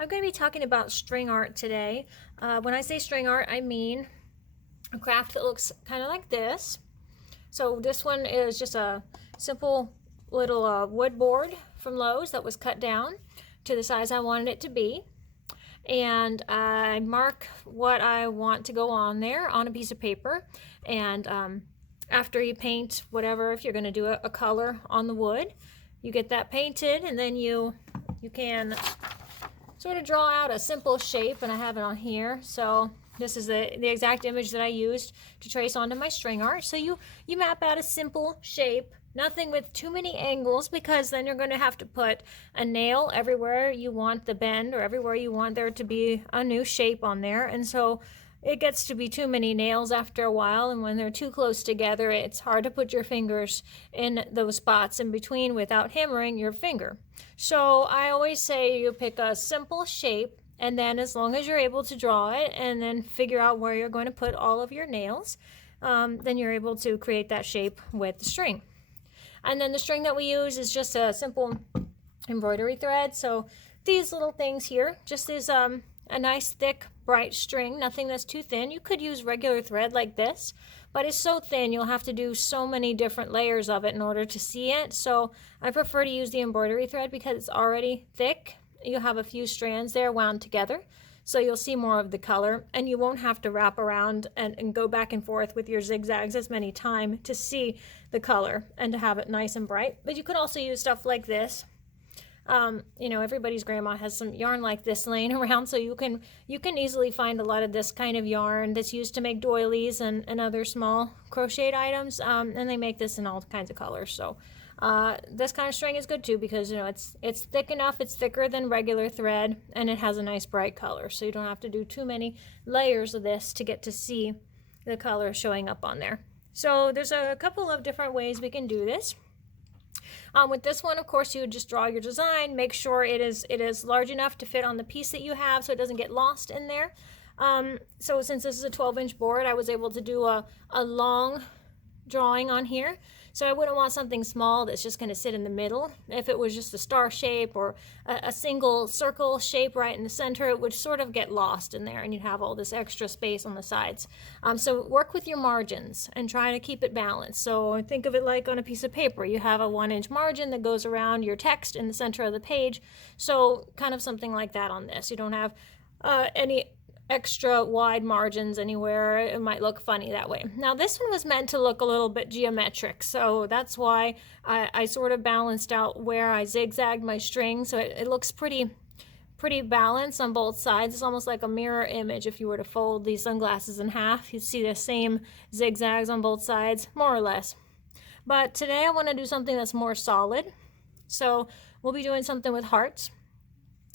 I'm going to be talking about string art today. When I say string art, I mean a craft that looks kind of like this. So this one is just a simple little wood board from Lowe's that was cut down to the size I wanted it to be. And I mark what I want to go on there on a piece of paper. And after you paint whatever, if you're going to do a color on the wood, you get that painted, and then you can sort of draw out a simple shape, and I have it on here. So this is the exact image that I used to trace onto my string art. So you map out a simple shape, nothing with too many angles, because then you're going to have to put a nail everywhere you want the bend, or everywhere you want there to be a new shape on there. And so it gets to be too many nails after a while, and when they're too close together, it's hard to put your fingers in those spots in between without hammering your finger. So I always say you pick a simple shape, and then as long as you're able to draw it and then figure out where you're going to put all of your nails, then you're able to create that shape with the string. And then the string that we use is just a simple embroidery thread. So these little things here, just is a nice thick bright string, nothing that's too thin. You could use regular thread like this, but it's so thin you'll have to do so many different layers of it in order to see it. So I prefer to use the embroidery thread because it's already thick. You have a few strands there wound together, so you'll see more of the color, and you won't have to wrap around and go back and forth with your zigzags as many times to see the color and to have it nice and bright. But you could also use stuff like this. Everybody's grandma has some yarn like this laying around, so you can easily find a lot of this kind of yarn that's used to make doilies and other small crocheted items, and they make this in all kinds of colors. So this kind of string is good too, because it's thick enough, it's thicker than regular thread, and it has a nice bright color, so you don't have to do too many layers of this to get to see the color showing up on there. So there's a couple of different ways we can do this. With this one, of course, you would just draw your design, make sure it is large enough to fit on the piece that you have so it doesn't get lost in there. So since this is a 12-inch board, I was able to do a long drawing on here. So I wouldn't want something small that's just going to sit in the middle. If it was just a star shape or a single circle shape right in the center, it would sort of get lost in there, and you'd have all this extra space on the sides. So work with your margins and try to keep it balanced. So think of it like on a piece of paper. You have a 1-inch margin that goes around your text in the center of the page. So kind of something like that on this. You don't have any extra wide margins anywhere. It might look funny that way. Now this one was meant to look a little bit geometric, so that's why I sort of balanced out where I zigzagged my string, so it looks pretty balanced on both sides. It's almost like a mirror image. If you were to fold these sunglasses in half, you'd see the same zigzags on both sides, more or less. But today I want to do something that's more solid, so we'll be doing something with hearts.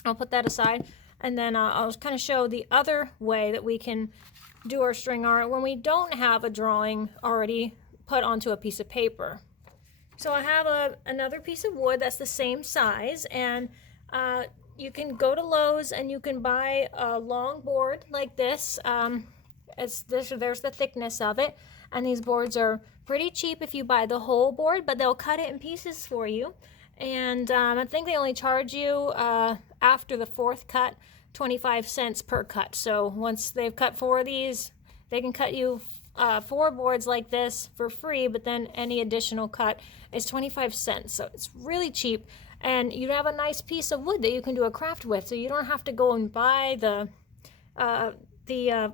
I'll put that aside. And then I'll kind of show the other way that we can do our string art when we don't have a drawing already put onto a piece of paper. So I have another piece of wood that's the same size, and you can go to Lowe's and you can buy a long board like this. There's the thickness of it, and these boards are pretty cheap if you buy the whole board, but they'll cut it in pieces for you. And I think they only charge you after the 4th cut 25 cents per cut. So once they've cut 4 of these, they can cut you 4 boards like this for free, but then any additional cut is 25 cents. So it's really cheap, and you have a nice piece of wood that you can do a craft with, so you don't have to go and buy the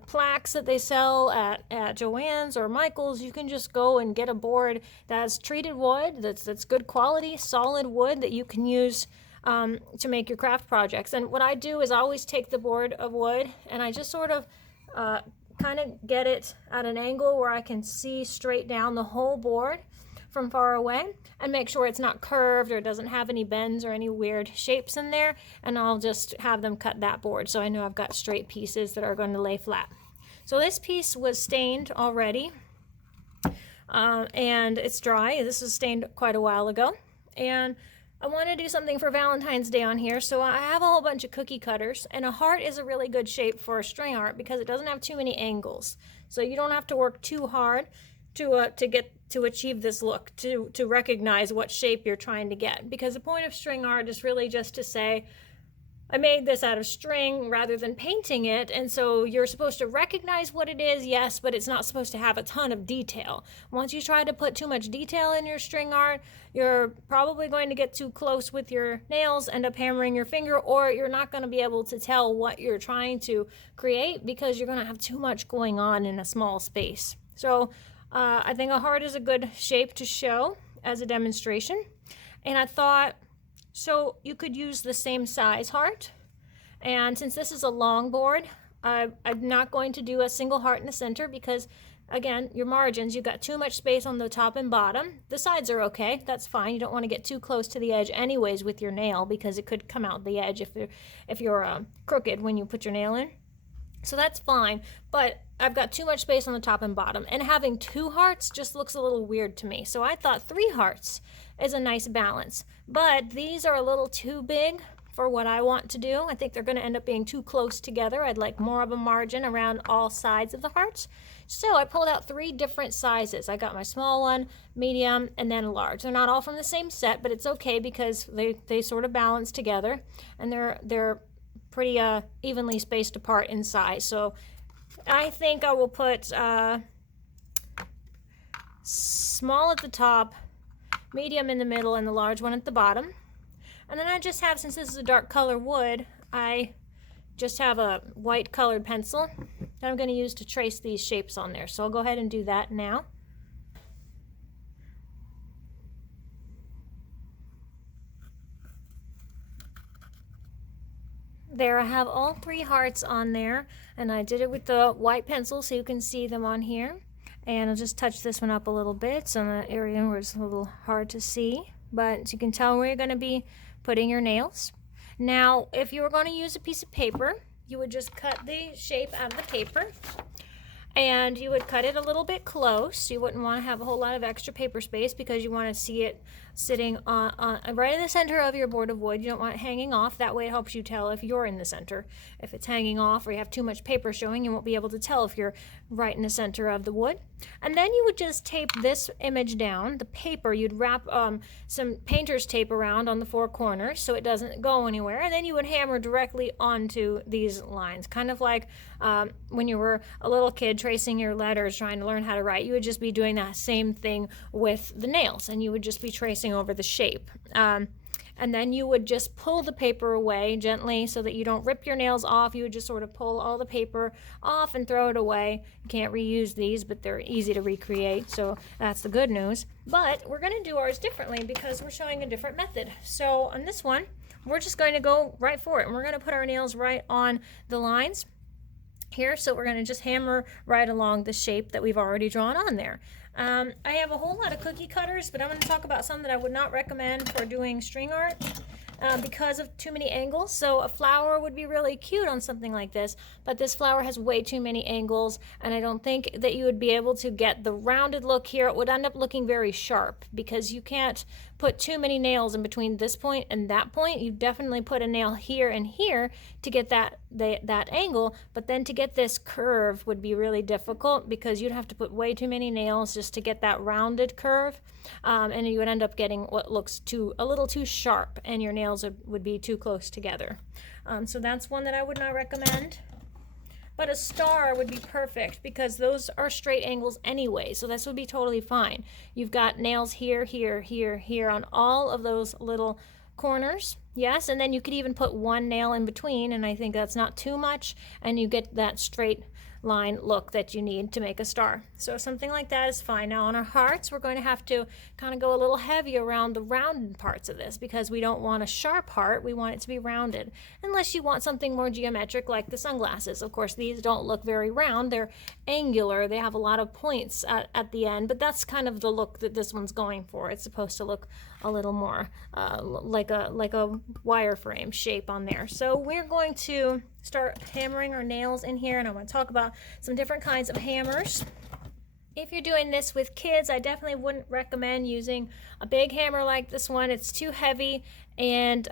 plaques that they sell at Joann's or Michael's. You can just go and get a board that's treated wood, that's good quality, solid wood that you can use to make your craft projects. And what I do is I always take the board of wood and I just sort of kind of get it at an angle where I can see straight down the whole board from far away, and make sure it's not curved or doesn't have any bends or any weird shapes in there, and I'll just have them cut that board so I know I've got straight pieces that are going to lay flat. So this piece was stained already, and it's dry. This was stained quite a while ago, and I want to do something for Valentine's Day on here, so I have a whole bunch of cookie cutters, and a heart is a really good shape for a string art because it doesn't have too many angles, so you don't have to work too hard to achieve this look, to recognize what shape you're trying to get, because the point of string art is really just to say, I made this out of string rather than painting it, and so you're supposed to recognize what it is, yes, but it's not supposed to have a ton of detail. Once you try to put too much detail in your string art, you're probably going to get too close with your nails, end up hammering your finger, or you're not going to be able to tell what you're trying to create because you're going to have too much going on in a small space. So I think a heart is a good shape to show as a demonstration, and I thought, so you could use the same size heart, and since this is a long board, I'm not going to do a single heart in the center because, again, your margins, you've got too much space on the top and bottom. The sides are okay, that's fine. You don't want to get too close to the edge anyways with your nail because it could come out the edge if you're crooked when you put your nail in. So that's fine, but I've got too much space on the top and bottom, and having 2 hearts just looks a little weird to me. So I thought 3 hearts is a nice balance, but these are a little too big for what I want to do. I think they're going to end up being too close together. I'd like more of a margin around all sides of the hearts. So I pulled out 3 different sizes. I got my small one, medium, and then a large. They're not all from the same set, but it's okay because they sort of balance together, and they're pretty evenly spaced apart in size. So I think I will put small at the top, medium in the middle, and the large one at the bottom. And then I just have, since this is a dark color wood, I just have a white colored pencil that I'm going to use to trace these shapes on there. So I'll go ahead and do that now. There I have all 3 hearts on there, and I did it with the white pencil so you can see them on here. And I'll just touch this one up a little bit, so in the area where it's a little hard to see, but you can tell where you're going to be putting your nails. Now, if you were going to use a piece of paper, you would just cut the shape out of the paper, and you would cut it a little bit close. You wouldn't want to have a whole lot of extra paper space because you want to see it sitting on right in the center of your board of wood. You don't want it hanging off. That way it helps you tell if you're in the center. If it's hanging off or you have too much paper showing, you won't be able to tell if you're right in the center of the wood. And then you would just tape this image down. The paper, you'd wrap some painter's tape around on the 4 corners so it doesn't go anywhere. And then you would hammer directly onto these lines, kind of like when you were a little kid tracing your letters, trying to learn how to write. You would just be doing that same thing with the nails, and you would just be tracing over the shape. And then you would just pull the paper away gently so that you don't rip your nails off. You would just sort of pull all the paper off and throw it away. You can't reuse these, but they're easy to recreate, so that's the good news. But we're going to do ours differently because we're showing a different method. So on this one, we're just going to go right for it, and we're going to put our nails right on the lines here. So we're going to just hammer right along the shape that we've already drawn on there. I have a whole lot of cookie cutters, but I'm going to talk about some that I would not recommend for doing string art because of too many angles. So a flower would be really cute on something like this, but this flower has way too many angles, and I don't think that you would be able to get the rounded look here. It would end up looking very sharp because you can't put too many nails in between this point and that point. You definitely put a nail here and here to get that angle, but then to get this curve would be really difficult because you'd have to put way too many nails just to get that rounded curve, and you would end up getting what looks a little too sharp, and your nails would be too close together. So that's one that I would not recommend. But a star would be perfect because those are straight angles anyway, so this would be totally fine. You've got nails here, here, here, here on all of those little corners, yes, and then you could even put one nail in between, and I think that's not too much, and you get that straight line look that you need to make a star. So something like that is fine. Now on our hearts, we're going to have to kind of go a little heavy around the rounded parts of this because we don't want a sharp heart, we want it to be rounded. Unless you want something more geometric like the sunglasses. Of course, these don't look very round, they're angular, they have a lot of points at the end, but that's kind of the look that this one's going for. It's supposed to look a little more like a wireframe shape on there. So we're going to start hammering our nails in here, and I want to talk about some different kinds of hammers. If you're doing this with kids, I definitely wouldn't recommend using a big hammer like this one. It's too heavy and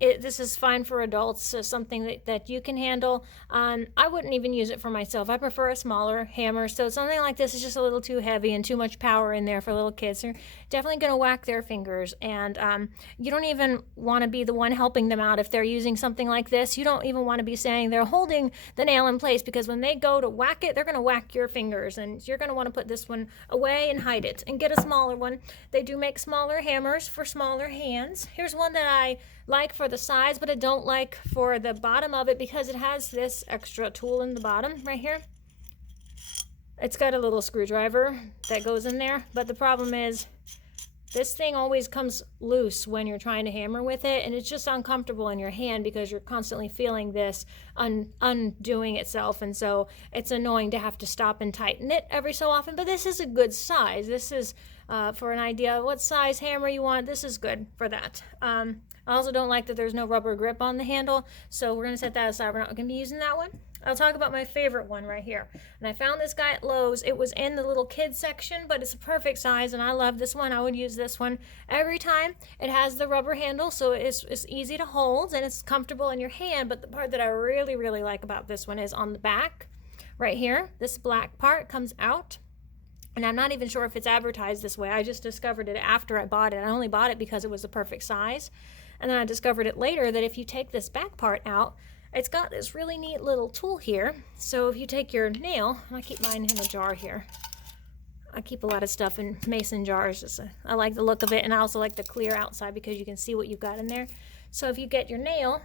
this is fine for adults, so something that you can handle. I wouldn't even use it for myself. I prefer a smaller hammer, so something like this is just a little too heavy and too much power in there for little kids. They're definitely going to whack their fingers, and you don't even want to be the one helping them out if they're using something like this. You don't even want to be saying they're holding the nail in place, because when they go to whack it, they're going to whack your fingers, and you're going to want to put this one away and hide it and get a smaller one. They do make smaller hammers for smaller hands. Here's one that I like for the size, but I don't like for the bottom of it, because it has this extra tool in the bottom right here. It's got a little screwdriver that goes in there, but the problem is this thing always comes loose when you're trying to hammer with it, and it's just uncomfortable in your hand because you're constantly feeling this undoing itself, and so it's annoying to have to stop and tighten it every so often. But this is a good size. This is for an idea of what size hammer you want. This is good for that. I also don't like that there's no rubber grip on the handle, so we're going to set that aside. We're not going to be using that one. I'll talk about my favorite one right here. And I found this guy at Lowe's. It was in the little kids section, but it's a perfect size, and I love this one. I would use this one every time. It has the rubber handle, so it's easy to hold, and it's comfortable in your hand. But the part that I really, really like about this one is on the back right here. This black part comes out. And I'm not even sure if it's advertised this way. I just discovered it after I bought it. I only bought it because it was the perfect size. And then I discovered it later that if you take this back part out, it's got this really neat little tool here. So if you take your nail, I keep mine in a jar here. I keep a lot of stuff in mason jars. I like the look of it, and I also like the clear outside because you can see what you've got in there. So if you get your nail,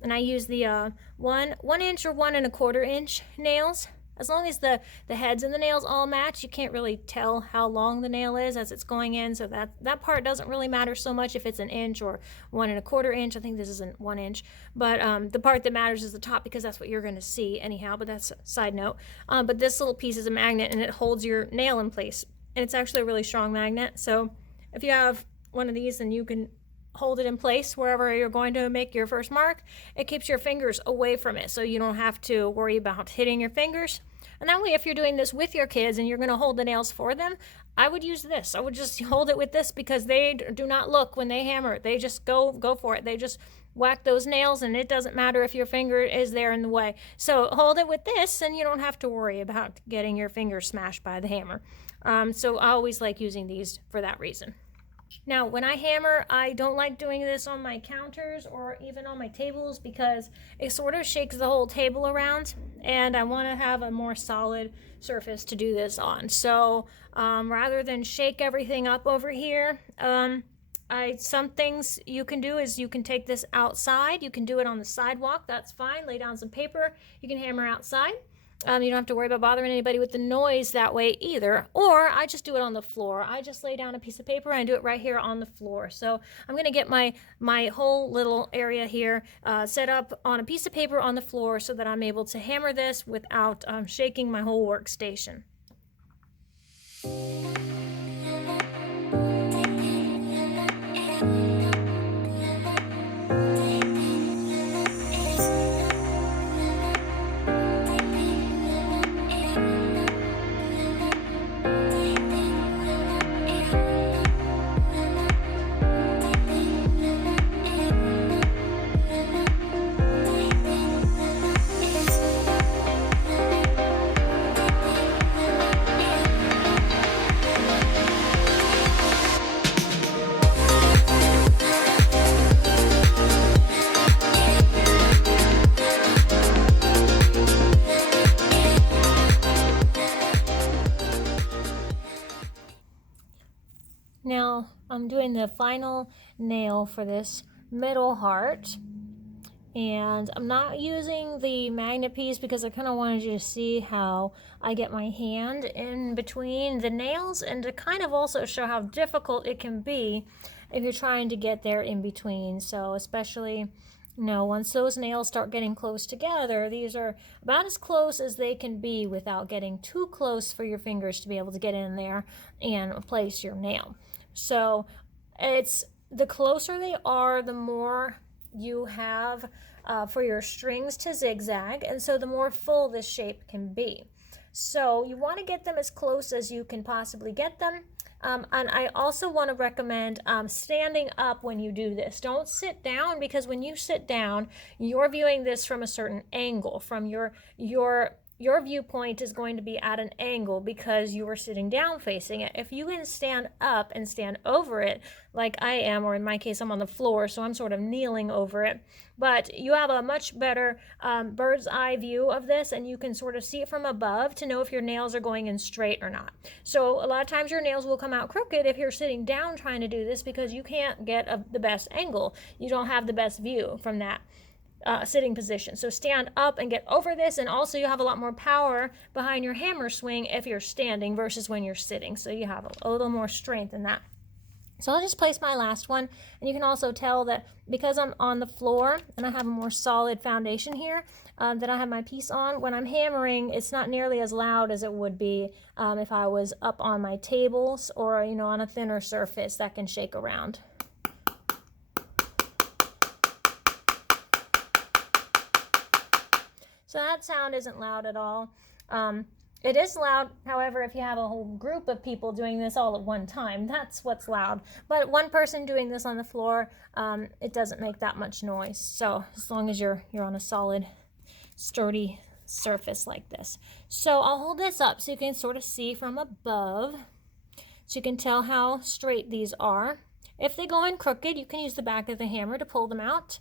and I use the 1 inch or 1 1/4 inch nails. As long as the heads and the nails all match, you can't really tell how long the nail is as it's going in, so that part doesn't really matter so much if it's 1 inch or 1 1/4 inch. I think this is 1 inch, but the part that matters is the top, because that's what you're going to see anyhow, but that's a side note. But this little piece is a magnet, and it holds your nail in place, and it's actually a really strong magnet, so if you have one of these, then you can hold it in place wherever you're going to make your first mark. It keeps your fingers away from it, so you don't have to worry about hitting your fingers. And that way, if you're doing this with your kids and you're going to hold the nails for them, I would use this. I would just hold it with this, because they do not look when they hammer. They just go for it. They just whack those nails, and it doesn't matter if your finger is there in the way. So hold it with this, and you don't have to worry about getting your finger smashed by the hammer. So I always like using these for that reason. Now, when I hammer, I don't like doing this on my counters or even on my tables, because it sort of shakes the whole table around, and I want to have a more solid surface to do this on. So rather than shake everything up over here, some things you can do is you can take this outside. You can do it on the sidewalk. That's fine. Lay down some paper. You can hammer outside. You don't have to worry about bothering anybody with the noise that way either. Or I just do it on the floor. I just lay down a piece of paper and do it right here on the floor. So I'm going to get my whole little area here set up on a piece of paper on the floor, so that I'm able to hammer this without shaking my whole workstation. Now I'm doing the final nail for this middle heart, and I'm not using the magnet piece because I kind of wanted you to see how I get my hand in between the nails, and to kind of also show how difficult it can be if you're trying to get there in between. So especially, once those nails start getting close together, these are about as close as they can be without getting too close for your fingers to be able to get in there and place your nail. So it's the closer they are, the more you have for your strings to zigzag, and so the more full this shape can be. So you want to get them as close as you can possibly get them. And I also want to recommend standing up when you do this. Don't sit down, because when you sit down, you're viewing this from a certain angle. From your viewpoint is going to be at an angle because you were sitting down facing it. If you can stand up and stand over it, like I am, or in my case, I'm on the floor, so I'm sort of kneeling over it, but you have a much better bird's eye view of this, and you can sort of see it from above to know if your nails are going in straight or not. So a lot of times your nails will come out crooked if you're sitting down trying to do this, because you can't get the best angle. You don't have the best view from that sitting position. So stand up and get over this, and also you have a lot more power behind your hammer swing if you're standing versus when you're sitting. So you have a little more strength in that. So I'll just place my last one, and you can also tell that because I'm on the floor and I have a more solid foundation here that I have my piece on, when I'm hammering, it's not nearly as loud as it would be if I was up on my tables or, you know, on a thinner surface that can shake around. So that sound isn't loud at all. It is loud, however, if you have a whole group of people doing this all at one time, that's what's loud. But one person doing this on the floor, it doesn't make that much noise. So as long as you're on a solid, sturdy surface like this. So I'll hold this up so you can sort of see from above, so you can tell how straight these are. If they go in crooked, you can use the back of the hammer to pull them out.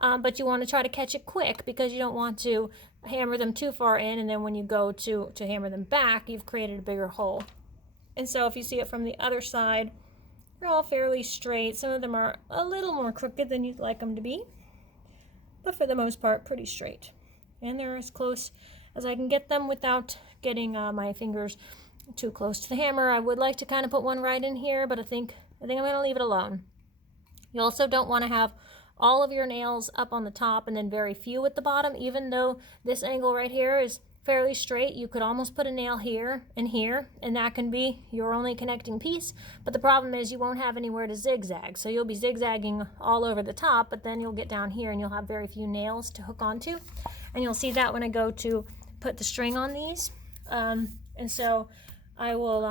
But you want to try to catch it quick, because you don't want to hammer them too far in, and then when you go to hammer them back, you've created a bigger hole. And so if you see it from the other side, they're all fairly straight. Some of them are a little more crooked than you'd like them to be, but for the most part, pretty straight. And they're as close as I can get them without getting my fingers too close to the hammer. I would like to kind of put one right in here, but I think I'm going to leave it alone. You also don't want to have all of your nails up on the top and then very few at the bottom. Even though this angle right here is fairly straight, you could almost put a nail here, and that can be your only connecting piece. But the problem is you won't have anywhere to zigzag. So you'll be zigzagging all over the top, but then you'll get down here and you'll have very few nails to hook onto. And you'll see that when I go to put the string on these. And so I will,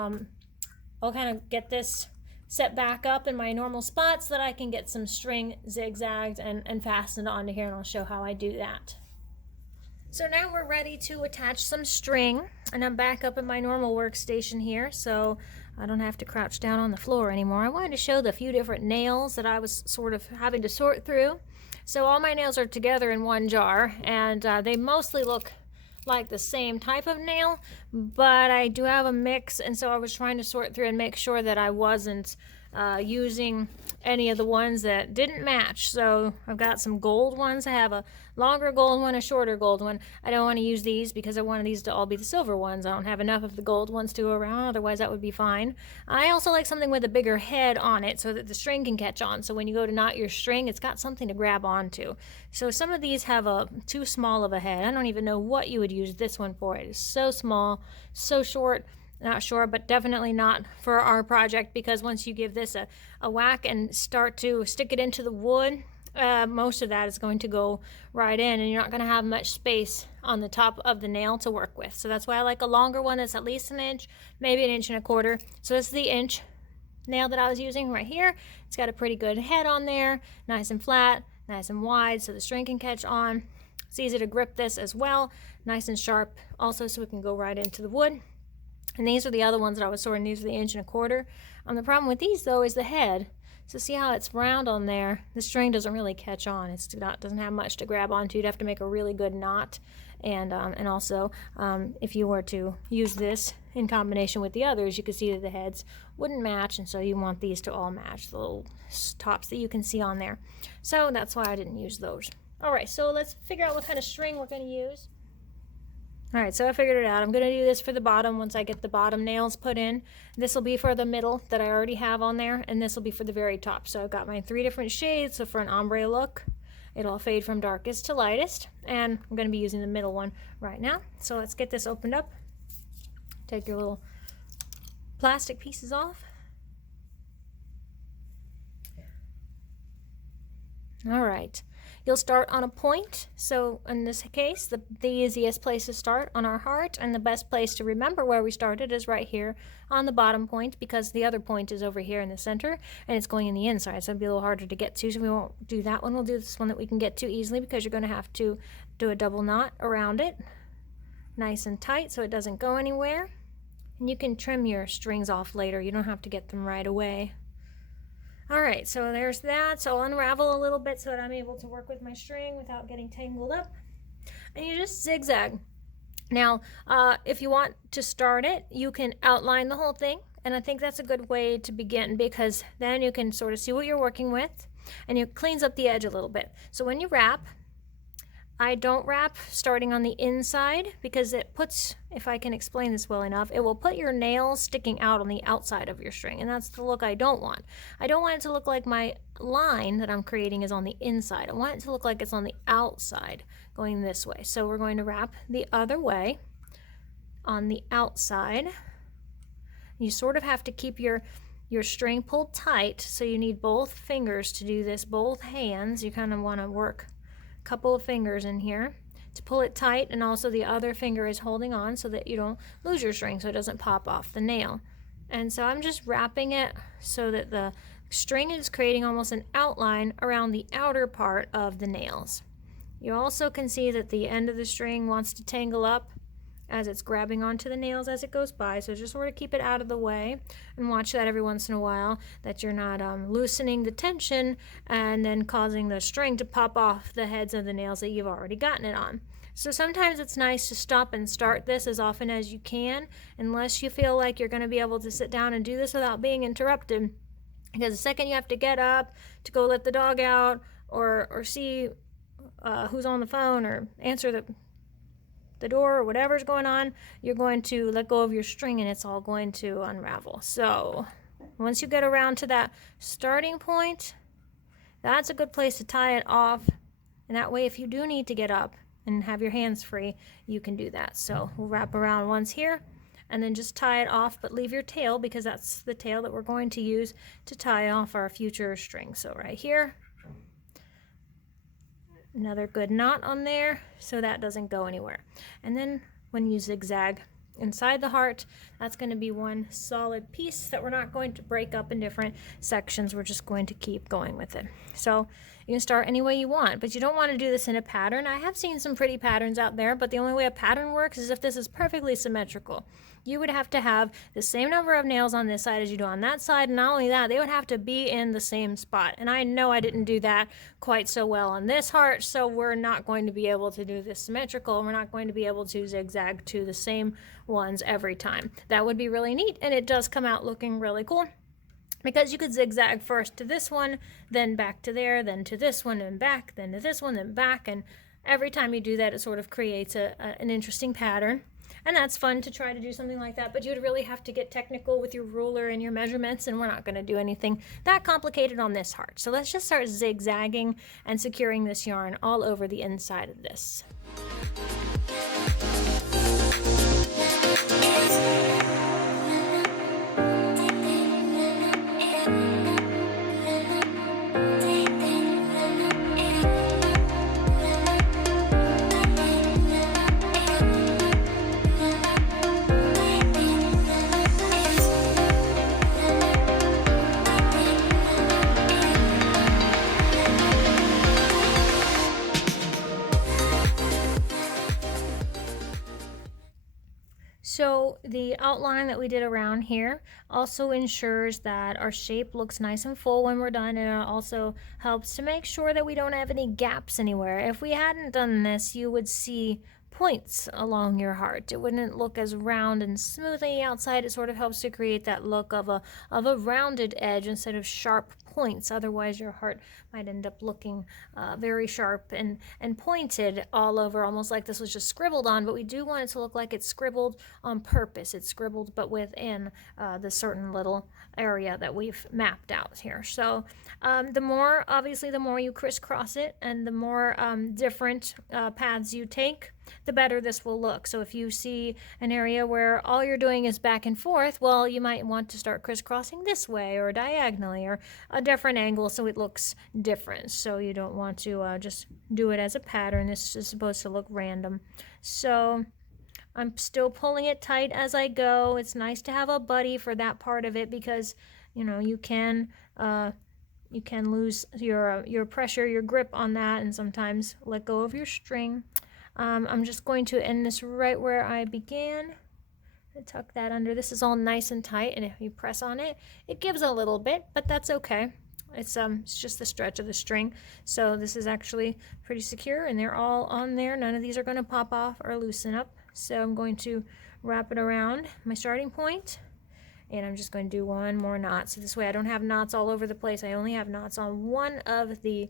I'll kind of get this set back up in my normal spot so that I can get some string zigzagged and fastened onto here, and I'll show how I do that. So now we're ready to attach some string, and I'm back up in my normal workstation here, so I don't have to crouch down on the floor anymore. I wanted to show the few different nails that I was sort of having to sort through. So all my nails are together in one jar, and they mostly look like the same type of nail, but I do have a mix, and so I was trying to sort through and make sure that I wasn't using any of the ones that didn't match. So I've got some gold ones. I have a longer gold one, a shorter gold one. I don't want to use these because I wanted these to all be the silver ones. I don't have enough of the gold ones to go around, otherwise that would be fine. I also like something with a bigger head on it so that the string can catch on. So when you go to knot your string, it's got something to grab onto. So some of these have a too small of a head. I don't even know what you would use this one for. It is so small, so short. Not sure, but definitely not for our project, because once you give this a whack and start to stick it into the wood, most of that is going to go right in, and you're not going to have much space on the top of the nail to work with. So that's why I like a longer one that's at least an inch, maybe an inch and a quarter. So this is the inch nail that I was using right here. It's got a pretty good head on there, nice and flat, nice and wide, so the string can catch on. It's easy to grip this as well, nice and sharp also, so it can go right into the wood. And these are the other ones that I was sorting. These are the inch and a quarter. The problem with these, though, is the head. So see how it's round on there? The string doesn't really catch on. It doesn't have much to grab onto. You'd have to make a really good knot. And also, if you were to use this in combination with the others, you could see that the heads wouldn't match. And so you want these to all match, the little tops that you can see on there. So that's why I didn't use those. All right, so let's figure out what kind of string we're going to use. All right, so I figured it out. I'm going to do this for the bottom once I get the bottom nails put in. This will be for the middle that I already have on there, and this will be for the very top. So I've got my 3 different shades. So for an ombre look, it'll fade from darkest to lightest, and I'm going to be using the middle one right now. So let's get this opened up. Take your little plastic pieces off. All right. you'll start on a point. So in this case, the easiest place to start on our heart, and the best place to remember where we started is right here on the bottom point, because the other point is over here in the center and it's going in the inside, so it'll be a little harder to get to. So we won't do that one. We'll do this one that we can get to easily, because you're going to have to do a double knot around it nice and tight so it doesn't go anywhere. And you can trim your strings off later. You don't have to get them right away. All right, so there's that. So I'll unravel a little bit so that I'm able to work with my string without getting tangled up. And you just zigzag. Now, if you want to start it, you can outline the whole thing. And I think that's a good way to begin, because then you can sort of see what you're working with, and it cleans up the edge a little bit. So when you wrap, I don't wrap starting on the inside, because it puts, if I can explain this well enough, it will put your nails sticking out on the outside of your string, and that's the look I don't want. I don't want it to look like my line that I'm creating is on the inside. I want it to look like it's on the outside going this way. So we're going to wrap the other way on the outside. You sort of have to keep your string pulled tight, so you need both fingers to do this, both hands. You kind of want to work a couple of fingers in here to pull it tight, and also the other finger is holding on so that you don't lose your string, so it doesn't pop off the nail. And so I'm just wrapping it so that the string is creating almost an outline around the outer part of the nails. You also can see that the end of the string wants to tangle up as it's grabbing onto the nails as it goes by, so just sort of keep it out of the way, and watch that every once in a while, that you're not loosening the tension and then causing the string to pop off the heads of the nails that you've already gotten it on. So sometimes it's nice to stop and start this as often as you can, unless you feel like you're going to be able to sit down and do this without being interrupted, because the second you have to get up to go let the dog out, or see who's on the phone, or answer the door, or whatever's going on, you're going to let go of your string, and it's all going to unravel. So once you get around to that starting point, that's a good place to tie it off, and that way if you do need to get up and have your hands free, you can do that. So we'll wrap around once here, and then just tie it off, but leave your tail, because that's the tail that we're going to use to tie off our future string. So right here, another good knot on there so that doesn't go anywhere. And then when you zigzag inside the heart, that's going to be one solid piece that we're not going to break up in different sections. We're just going to keep going with it. So you can start any way you want, but you don't want to do this in a pattern. I have seen some pretty patterns out there, but the only way a pattern works is if this is perfectly symmetrical. You would have to have the same number of nails on this side as you do on that side, and not only that, they would have to be in the same spot. And I know I didn't do that quite so well on this heart, so we're not going to be able to do this symmetrical. We're not going to be able to zigzag to the same ones every time. That would be really neat, and it does come out looking really cool, because you could zigzag first to this one, then back to there, then to this one and back, then to this one, then back, and every time you do that, it sort of creates an interesting pattern. And that's fun to try to do something like that, but you'd really have to get technical with your ruler and your measurements, and we're not going to do anything that complicated on this heart. So let's just start zigzagging and securing this yarn all over the inside of this. So the outline that we did around here also ensures that our shape looks nice and full when we're done, and it also helps to make sure that we don't have any gaps anywhere. If we hadn't done this, you would see points along your heart. It wouldn't look as round and smooth on the outside. It sort of helps to create that look of a rounded edge instead of sharp points. Otherwise your heart might end up looking very sharp and pointed all over, almost like this was just scribbled on. But we do want it to look like it's scribbled on purpose. It's scribbled but within the certain little area that we've mapped out here. So the more you crisscross it, and the more different paths you take, the better this will look. So if you see an area where all you're doing is back and forth, well, you might want to start crisscrossing this way or diagonally or a different angle so it looks different. So you don't want to just do it as a pattern. This is supposed to look random. So I'm still pulling it tight as I go. It's nice to have a buddy for that part of it because, you know, you can lose your pressure, your grip on that, and sometimes let go of your string. I'm just going to end this right where I began. Tuck that under. This is all nice and tight, and if you press on it, it gives a little bit, but that's okay. It's just the stretch of the string. So this is actually pretty secure, and they're all on there. None of these are going to pop off or loosen up. So I'm going to wrap it around my starting point, and I'm just going to do one more knot. So this way I don't have knots all over the place. I only have knots on one of the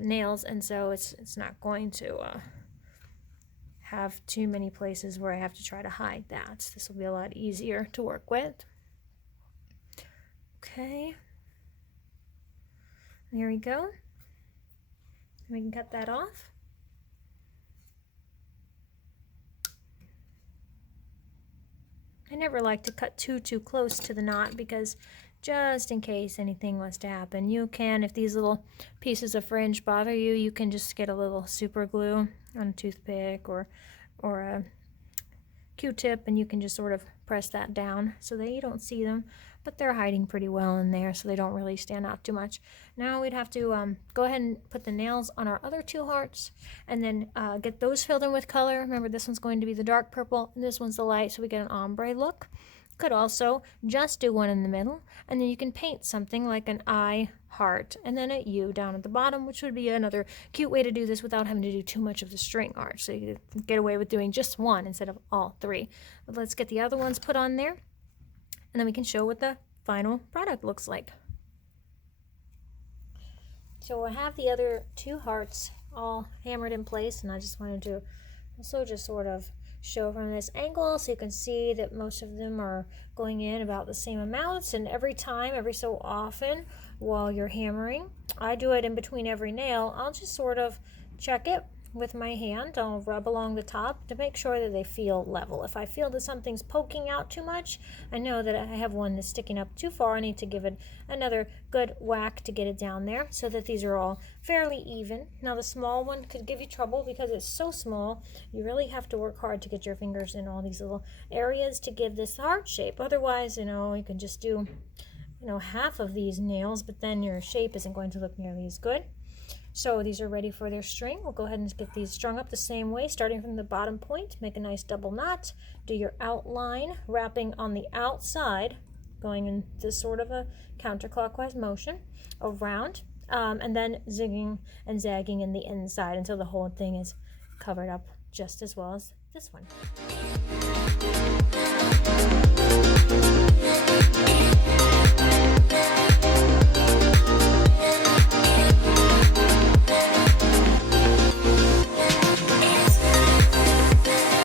nails, and so it's not going to have too many places where I have to try to hide that. This will be a lot easier to work with. Okay. There we go. We can cut that off. I never like to cut too close to the knot because just in case anything was to happen, you can, if these little pieces of fringe bother you, you can just get a little super glue on a toothpick or a Q-tip, and you can just sort of press that down so that you don't see them, but they're hiding pretty well in there, so they don't really stand out too much. Now we'd have to go ahead and put the nails on our other two hearts, and then get those filled in with color. Remember, this one's going to be the dark purple, and this one's the light, so we get an ombre look. Could also just do one in the middle, and then you can paint something like an eye, heart, and then a U down at the bottom, which would be another cute way to do this without having to do too much of the string art. So you get away with doing just one instead of all three. But let's get the other ones put on there, and then we can show what the final product looks like. So I have the other two hearts all hammered in place, and I just wanted to also just sort of show from this angle so you can see that most of them are going in about the same amounts, and every time, every so often while you're hammering, I do it in between every nail, I'll just sort of check it with my hand. I'll rub along the top to make sure that they feel level. If I feel that something's poking out too much, I know that I have one that's sticking up too far. I need to give it another good whack to get it down there so that these are all fairly even. Now the small one could give you trouble because it's so small. You really have to work hard to get your fingers in all these little areas to give this heart shape. Otherwise, you can just do half of these nails, but then your shape isn't going to look nearly as good. So these are ready for their string. We'll go ahead and get these strung up the same way, starting from the bottom point. Make a nice double knot. Do your outline, wrapping on the outside, going in this sort of a counterclockwise motion around, and then zigging and zagging in the inside until the whole thing is covered up just as well as this one.